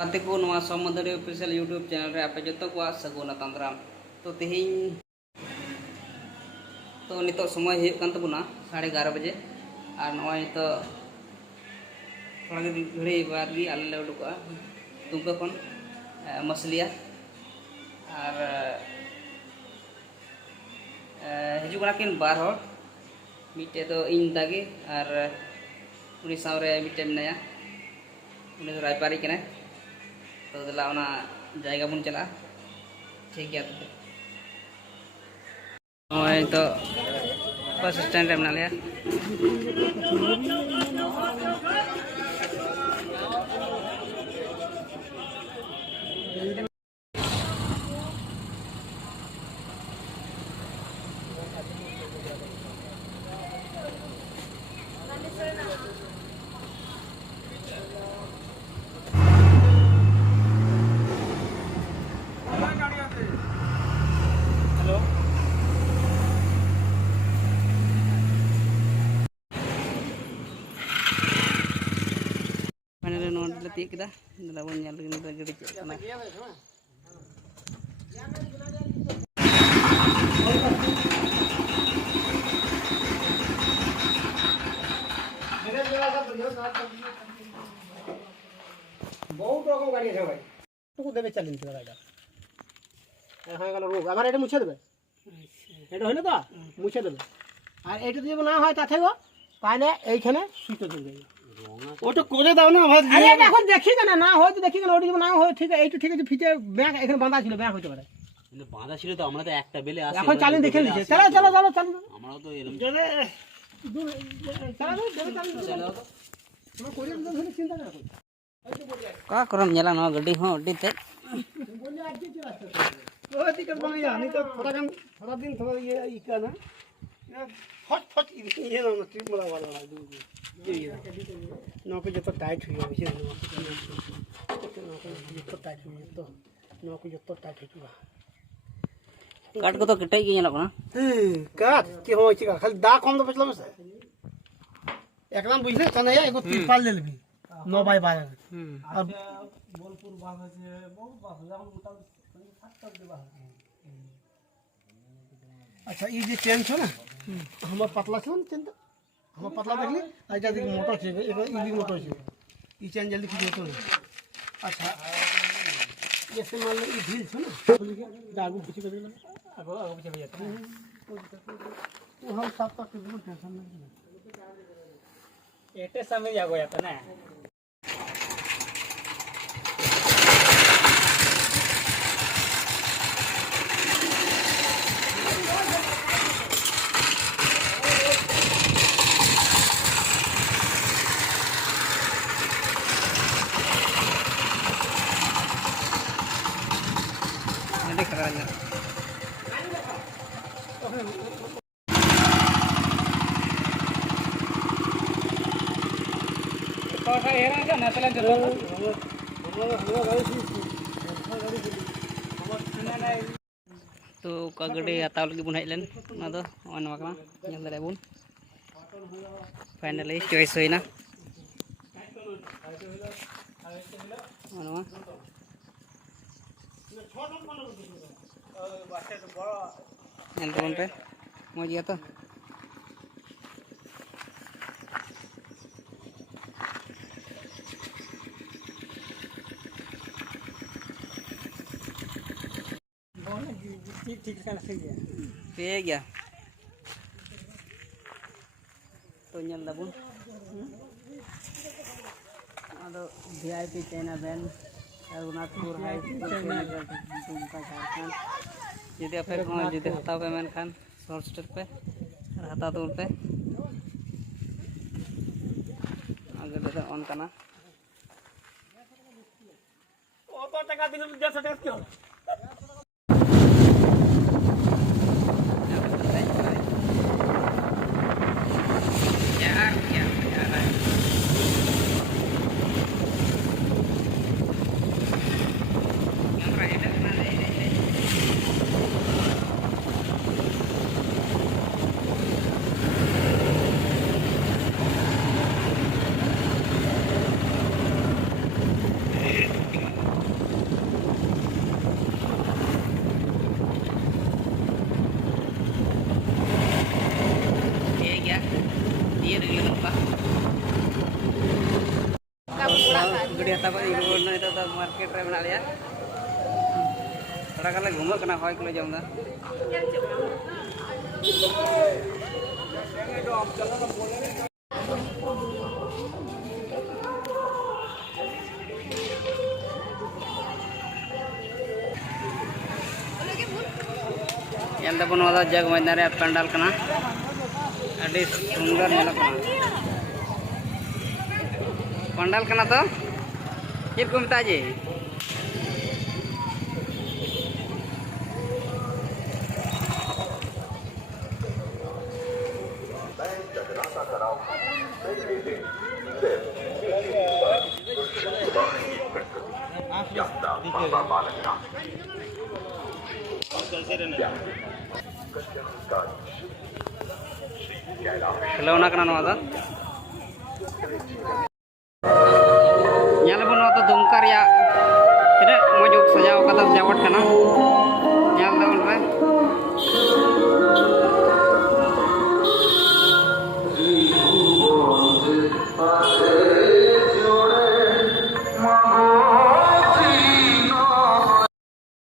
गाते को नवा समदरी ऑफिशियल यूट्यूब चैनल रे आपे जतो को सगुन तंद्राम तो तेहिं तो नितो समय हुई कान तबुना 11:30 बजे और नय तो थोड़ा घड़ी बाद भी आले ले उडुका तुमको कौन मछलिया और हजु किन बार हर मिटे तो इन दागे और उनी सावरे मिटे मनाया उनी रायपारी कने तो दला उना जायगा बुन चला ठीक है तो बस स्टैंड रे मना लिया तीक किदा दला बन ñal gini gadi चलना बहुत रकम गाड़ी আছে ভাই টুকু দেবে চালিন তো গাড়িটা হয়ে গেল রোগ আমার এটা মুছে দেবে এটা হলো তো মুছে দেবে আর এটা যদি না হয় তাতেও তাহলে এইখানে সুইতে চলে যাবে ওটা করে দাও না ভাই আরে এখন দেখি না না হয় তো দেখি না ওটা যদি না হয় ঠিক আছে এইটা ঠিক আছে ফিতে ব্যাগ এখানে বাঁধা ছিল ব্যাগ হইতে পারে কিন্তু বাঁধা ছিল তো আমরা তো একটা বেলে আসে এখন চালিন দেখে নিছে চলো চলো চলো চলো আমরাও তো এরকম চলে চলো দেবে চালিন চলো তুমি কোরিয়ান ধরে চিন্তা না করো का करम ñala no gadi ho dite बोले आज के रास्ता तो दिक्कत बन गया नहीं तो थोड़ा दिन थोड़ा ये इका ना फट फट ये ना ट्रिप वाला वाला ये नौ पे जो तो टाइट हुई है ये नौ पे जो तो टाइट हुई है तो नौ पे जो तो टाइट हुआ काट को तो कटाई के ñala ना काट के हो छिका खाली दा कम तो बचला से एकदम बुझले तने एगो तिरपाल ले लेबी 9x12 अब बोलपुर बाग আছে बहुत बाग যখন মোটা 70 দেবা अच्छा ये जे चेन छ ना हमर पतला छ ना चेन हमर पतला देखली आइजा देख मोटा छ एगो इली मोटा छ ई चेन जल्दी खींच होतो नहीं अच्छा जैसे मान लो ये ढील छ ना बोल के आगू पीछे कर देना आगू आगू पीछे हो जाता है तो हम सब तक बिल्कुल टेंशन नहीं एटे समय जागो जाता ना nanti kerana kalau saya heran kan nasalan jalan तो का गड्डी हताव लगी बुन हेलन ना दो ऑन वाकना ñel dare bun finally choice होइना ono ñel bun pe mo jiya to ठीक से सही है पे गया तो ñel da bun ado VIP China van Arunachal High China Dumka Jharkhand jadi apa kalau jadi hataw pe man khan short step पे hataw तो पे आगे तो ऑन करना ओ तो टका दिन में 10 टका क्यों ᱥᱮᱛᱟ ᱠᱷᱚᱱ ᱨᱩᱣᱟᱹᱲ ᱮᱱᱟ ᱱᱤᱛᱚᱜ ᱫᱚ ᱢᱟᱨᱠᱮᱴ ᱨᱮ ᱢᱮᱱᱟᱜ ᱞᱮᱭᱟ ᱛᱷᱚᱲᱟ ᱜᱟᱱ ᱞᱮ ᱜᱷᱩᱢᱟᱹᱜ ᱠᱟᱱᱟ ᱦᱚᱭ ᱠᱚᱞᱮ ᱡᱚᱢ ᱮᱫᱟ ᱧᱮᱞ ᱫᱟᱵᱚᱱ ᱱᱚᱣᱟ ᱫᱚ ᱡᱟᱜᱽ ᱢᱚᱭᱫᱟᱱ ᱨᱮᱭᱟᱜ ᱯᱮᱱᱰᱟᱞ ᱠᱟᱱᱟ ᱟᱹᱰᱤ ᱥᱩᱱᱫᱚᱨ ᱧᱮᱞᱚᱜ ᱠᱟᱱᱟ ᱯᱮᱱᱰᱟᱞ ᱠᱟᱱᱟ ᱛᱚ ᱪᱮᱫ ᱠᱚ ᱢᱮᱛᱟᱜᱼᱟ ᱡᱮ ᱠᱷᱮᱞᱳᱱᱟ ᱠᱟᱱᱟ ᱱᱚᱣᱟ ᱫᱚ ᱧᱮᱞᱟᱵᱚᱱ ᱱᱚᱣᱟ ᱫᱚ ᱫᱩᱢᱠᱟ ᱨᱮᱭᱟᱜ ᱛᱤᱱᱟᱹᱜ ᱢᱚᱡᱽ ᱥᱟᱡᱟᱣ ᱠᱟᱫᱟ ᱥᱟᱡᱟᱣᱟᱴ ᱠᱟᱱᱟ